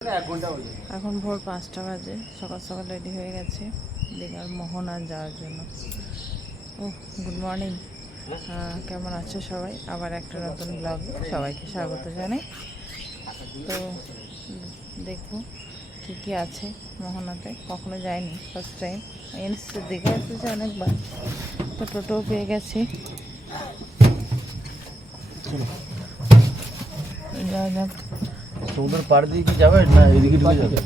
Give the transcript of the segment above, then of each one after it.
এখন ভোর 5টা বাজে, সকাল সকাল রেডি হয়ে গেছে দীঘার মোহনা যাওয়ার জন্য। ও গুড মর্নিং, কেমন আছো সবাই? আবার একটা নতুন ব্লগ সবাইকে স্বাগত জানাই। তো দেখবো কী কী আছে মোহনাতে, কখনো যাইনি, ফার্স্ট টাইম এসেছি। দীঘা এসেছি অনেকবার, তো টোটো পেয়ে গেছি। যাওয়া যাক। সমুদ্রের পাড় দিয়ে কি যাবে না এদিকে ঢুকে যাবে?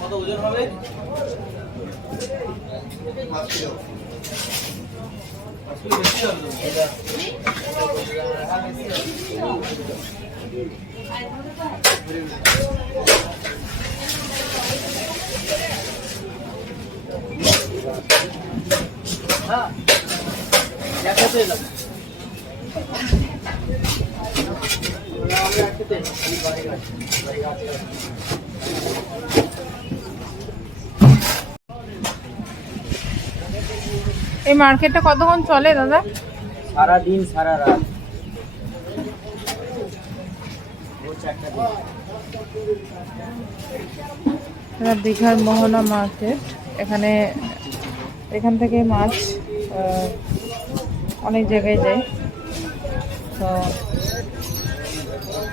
কত ওজন হবে? হ্যাঁ এই মার্কেটটা কতক্ষণ চলে দাদা? সারা দিন সারা রাত। দীঘার মোহনা মার্কেট। এখান থেকে মাছ অনেক জায়গায় যায়। তো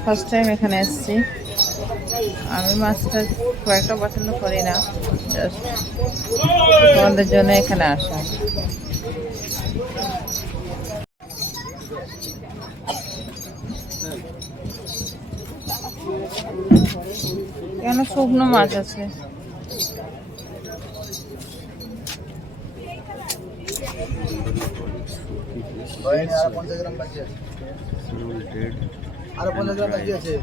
ফার্স্ট টাইম এখানে এসেছি। আমি মাছটা খুব একটা পছন্দ করি না, জাস্ট তোমাদের জন্য এখানে আসা। এখানে শুকনো মাছ আছে। আরো 50 গ্রাম বাকি আছে।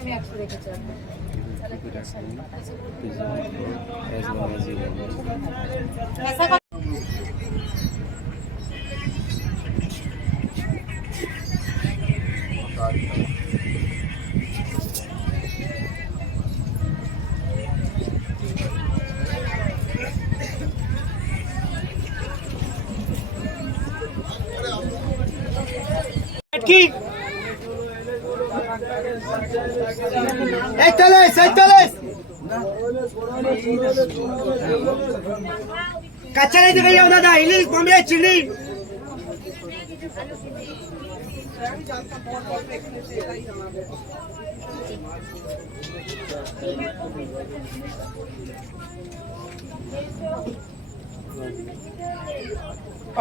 আমি 100 রেখেছি। কি 41 কাঁচা नहीं दिखाई दादा, इंग्लिश बॉम्बे चिल्ली।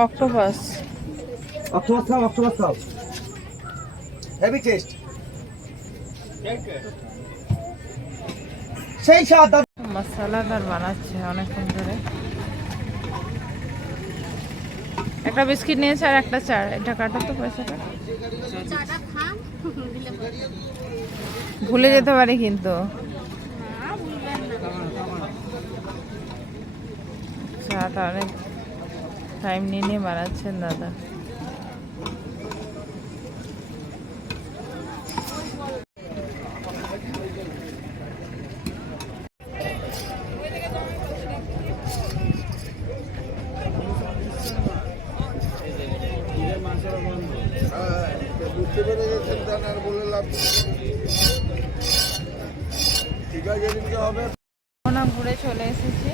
অক্টোপাস খাও হেভি টেস্ট, সেই স্বাদ। মশলাদার বানাচ্ছে অনেকক্ষণ ধরে। একটা বিস্কিট নিয়েছে আর একটা চা। এটা কাটো তো, পয়সাটা ভুলে যেতে পারি কিন্তু। চাটা অনেক টাইম নিয়ে নিয়ে বানাচ্ছেন দাদা। বুঝতে পেরে গেছেন তার আর বলে লাভ নেই। ঠিক আছে, যেদিনকে হবে। মোহনা ঘুরে চলে এসেছি,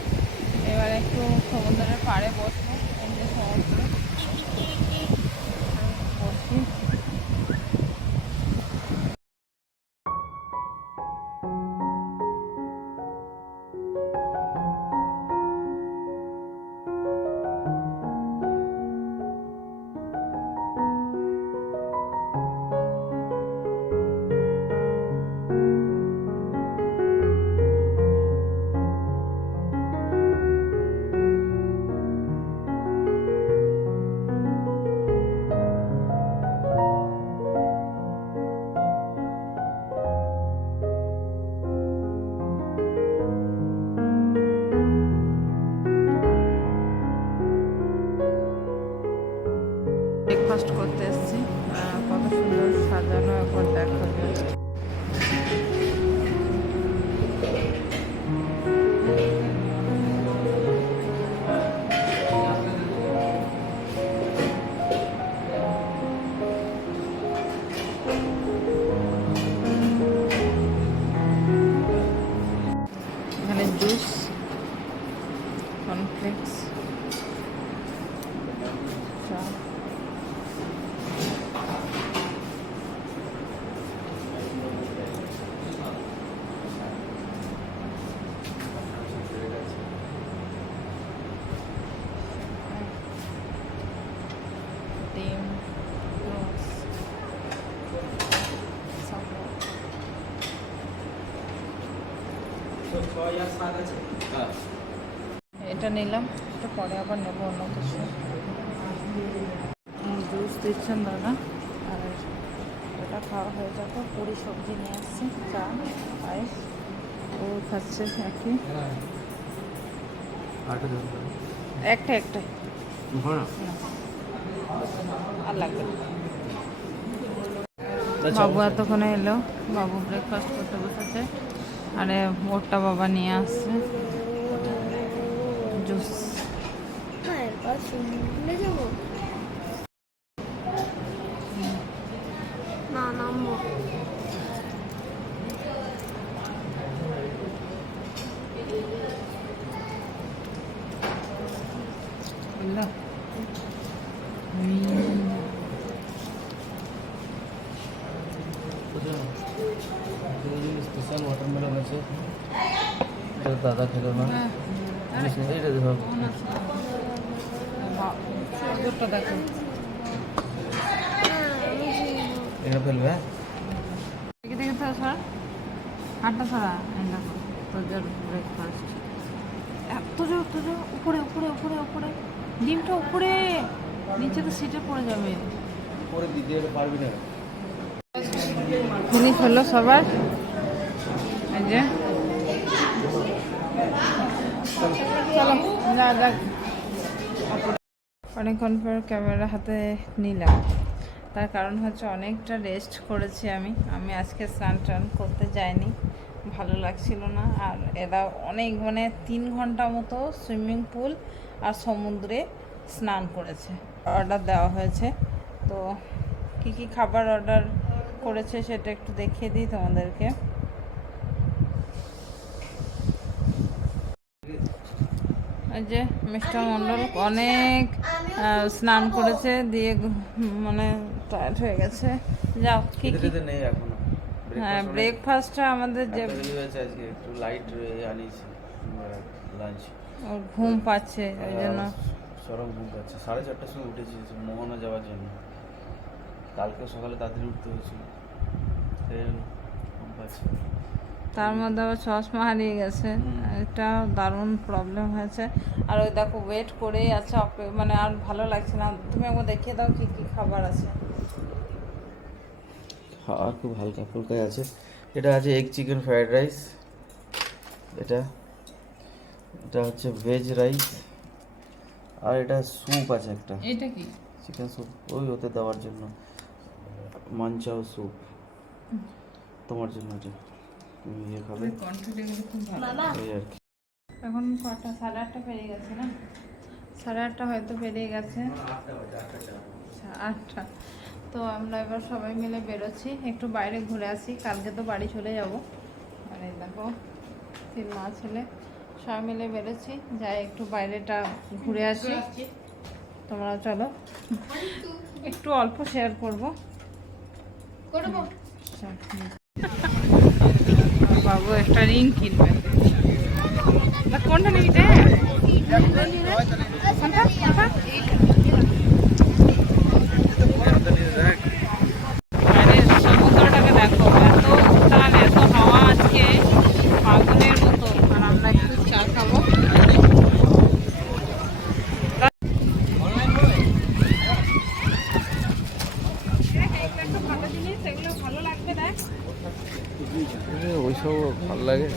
এবার একটু সমুদ্রের পাড়ে বসবো। এই যে সমুদ্র, বসি। ব্রেকফাস্ট করতে এসেছি, কত সুন্দর সাজানো, একবার দেখা যায়। এখানে জুস, কর্নফ্লেক্স, চা। ডিম, রোজ, সাপোর্ট। এটা নিলাম, এটা পরে আবার নেবো অন্য কিছু। জুস দিচ্ছেন দাদা, আর এটা খাওয়া হয়ে যাবে। পুরি সবজি নিয়ে আসছে, চা, পায়েস, ও খাচ্ছে একই। একটা একটা আর লাগবে না। বাবু এতক্ষণে এলো, বাবু ব্রেকফাস্ট করতে বসেছে, আরে ওরটা বাবা নিয়ে আসছে জুস। না নামবো বুঝলো? স্পেশাল ওয়াটারমেলন আছে, দাদা খেলো না। এইটা দেখো, দুটো দেখো, এটা ফেলবে। হ্যাঁ, দেখে দেখে তো স্যার হাতটা ছাড়া। এই দেখো তোদের ব্রেকফাস্ট, এত জোর উপরে উপরে উপরে উপরে, ডিমটা উপরে, নিচে তো সিটে পড়ে যাবে। পরে দিদি এটা পারবি না। ফিনিশ হলো সবার, এই যে চলো যা যাক। অনেকক্ষণ পর ক্যামেরা হাতে নিলাম, তার কারণ হচ্ছে অনেকটা রেস্ট করেছি আমি আজকে স্নান টান করতে যাইনি, ভালো লাগছিল না। আর এরা অনেক 3 ঘন্টা মতো সুইমিং পুল আর সমুদ্রে স্নান করেছে। অর্ডার দেওয়া হয়েছে, তো কি কি খাবার অর্ডার করেছে সেটা একটু দেখিয়ে দিই তোমাদেরকে। এই যে মিস্টার মণ্ডল অনেক স্নান করেছে, দিয়ে টায়ার্ড হয়ে গেছে। যাও কি কি নেই এখনো। হ্যাঁ, ব্রেকফাস্টটা আমাদের যে হয়েছে আজকে একটু লাইট আনিয়েছি লাঞ্চ। ওর ঘুম পাচ্ছে, ওই জন্য চরম ঘুম পাচ্ছে। 4:30টার সময় উঠেছি মোহনা যাওয়ার জন্য। কালকে সকালে তাড়াতাড়ি উঠতে হয়েছিল, ঘুম পাচ্ছে। তার মধ্যে আবার চশমা হারিয়ে গেছে, এটা দারুণ প্রবলেম হয়েছে। আর ওই দেখো ওয়েট করেই আছে, আর ভালো লাগছে না। তুমি একবার দেখিয়ে দাও কি কি খাবার আছে। খাওয়া খুব হালকা ফুলকাই আছে। এটা আছে এগ চিকেন ফ্রাইড রাইস, এটা হচ্ছে ভেজ রাইস, আর এটা স্যুপ আছে একটা, এটা কি? চিকেন স্যুপ, ওই ওতে দেওয়ার জন্য। মানচাও স্যুপ তোমার জন্য, এটা তুমি ইয়ে খাবে কন্ট্রোল এগুলো খুব ভালো। এই আর কি। এখন কটা? 8:30 পেরিয়ে গেছে না? 8:30 হয়তো পেরিয়ে গেছে। 8টা। তো আমরা এবার সবাই মিলে বেরোচ্ছি, একটু বাইরে ঘুরে আসি। কালকে তো বাড়ি চলে যাব। মানে দেখো 3 মা ছেলে সবাই মিলে বেরোচ্ছি, যাই একটু বাইরেটা ঘুরে আসি। তোমরা চলো, একটু অল্প শেয়ার করবো। বাবু একটা রিং কিনবে। কোনটা নিবি? সমুদ্রটাকে দেখো, এত উত্তাল, এত হাওয়া আজকে পাগলের মতো। আর আমরা একটু চা খাবো। ভালো জিনিস, এগুলো ভালো লাগবে। দেখ ওইসব ভালো লাগে।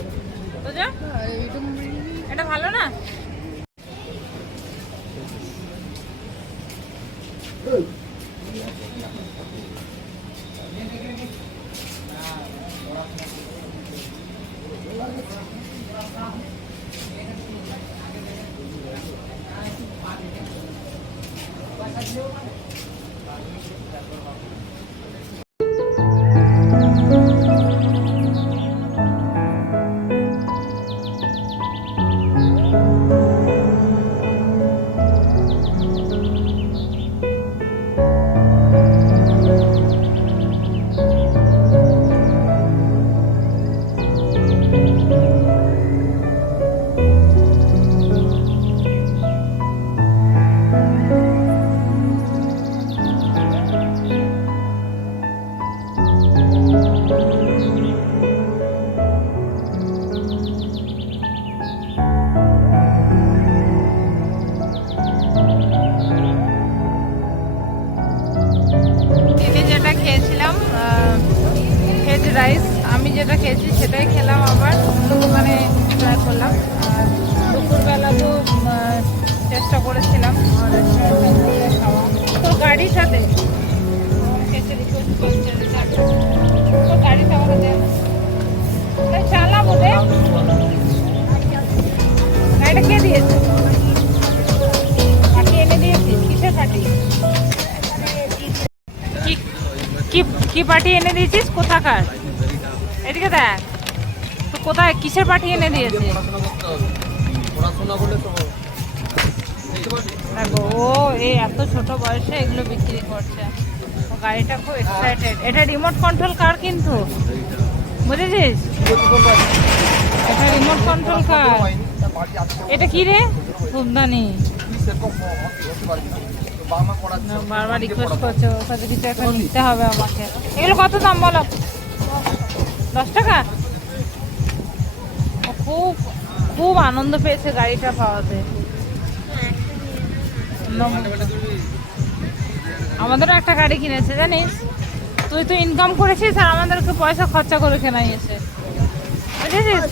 তো যা, এটা ভালো না? ভেজ রাইস, আমি যেটা খেয়েছি সেটাই খেলাম, আবার অন্য দোকানে ট্রাই করলাম। আর দুপুরবেলা তো চেষ্টা করেছিলাম রেস্টুরেন্টে খাওয়া। তো গাড়ির সাথে তো গাড়িটা আমাদের চালাবো। গাড়িটা কে দিয়েছে? পাটি এনে দিয়েছিস? কিসের পাটি? কি পাটি এনে দিয়েছিস? কোথাকার? এদিকে দেখ তো, কোথায় কিসের পাটি এনে দিয়েছিস? দেখো ও এই এত ছোট বয়সে এগুলো বিক্রি করছে। ও গাড়িটা খুব এক্সাইটেড। এটা রিমোট কন্ট্রোল কার কিন্তু, বুঝেছিস? এটা রিমোট কন্ট্রোল কার। এটা কি রে? ধূপদানি। বারবার রিকোয়েস্ট করছে, ওর কাছে কিছু একটা নিতে হবে আমাকে। এগুলো কত দাম বলো? 10 টাকা। ও খুব খুব আনন্দ পেয়েছে গাড়িটা পাওয়াতে। আমাদেরও একটা গাড়ি কিনেছে জানিস। তুই তো ইনকাম করেছিস আর আমাদেরকে পয়সা খরচা করে কেনাইছে, বুঝেছিস?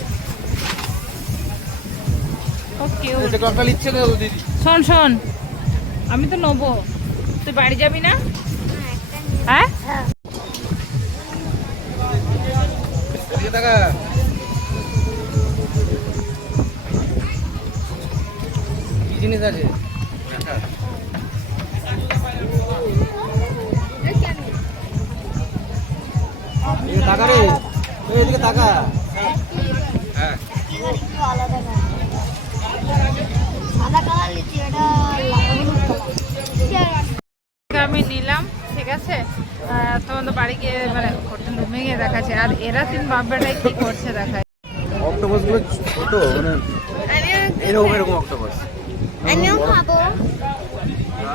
শোন শোন, আমি তো নেবো, তুই বাড়ি যাবি না? হ্যাঁ কি জিনিস আছে? টাকা রে, এদিকে টাকা। হ্যাঁ আমি নিলাম, ঠিক আছে। তোমাদের বাড়ি গিয়ে মানে হোটেল রুমে গিয়ে দেখাচ্ছে। আর এরা 3 বাব্বাটাই কি করছে দেখায়। অক্টোপাস গুলো ছোট, মানে এরকম এরকম অক্টোপাস। আমিও খাবো।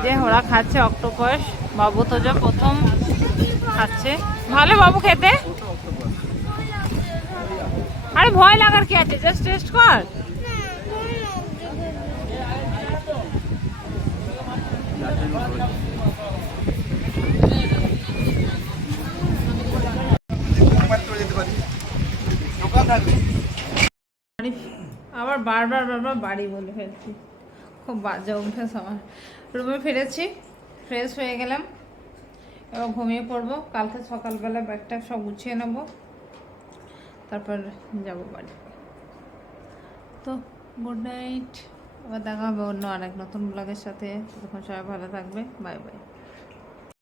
যে ওরা খাচ্ছে অক্টোপাস, বাবু তো যা প্রথম খাচ্ছে। ভালো বাবু খেতে। আরে ভয় লাগার কি আছে, জাস্ট টেস্ট কর। আবার বারবার বারবার বাড়ি বলে ফেলছি। খুব বাজে অভ্যাস আমার। রুমে ফিরেছি, ফ্রেশ হয়ে গেলাম, এবার ঘুমিয়ে পড়বো। কালকে সকালবেলা ব্যাগটা সব গুছিয়ে নেবো, তারপর যাব বাড়ি। তো গুড নাইট, আবার দেখা হবে অন্য আরেক নতুন ব্লগের সাথে। তখন সবাই ভালো থাকবে, বাই বাই।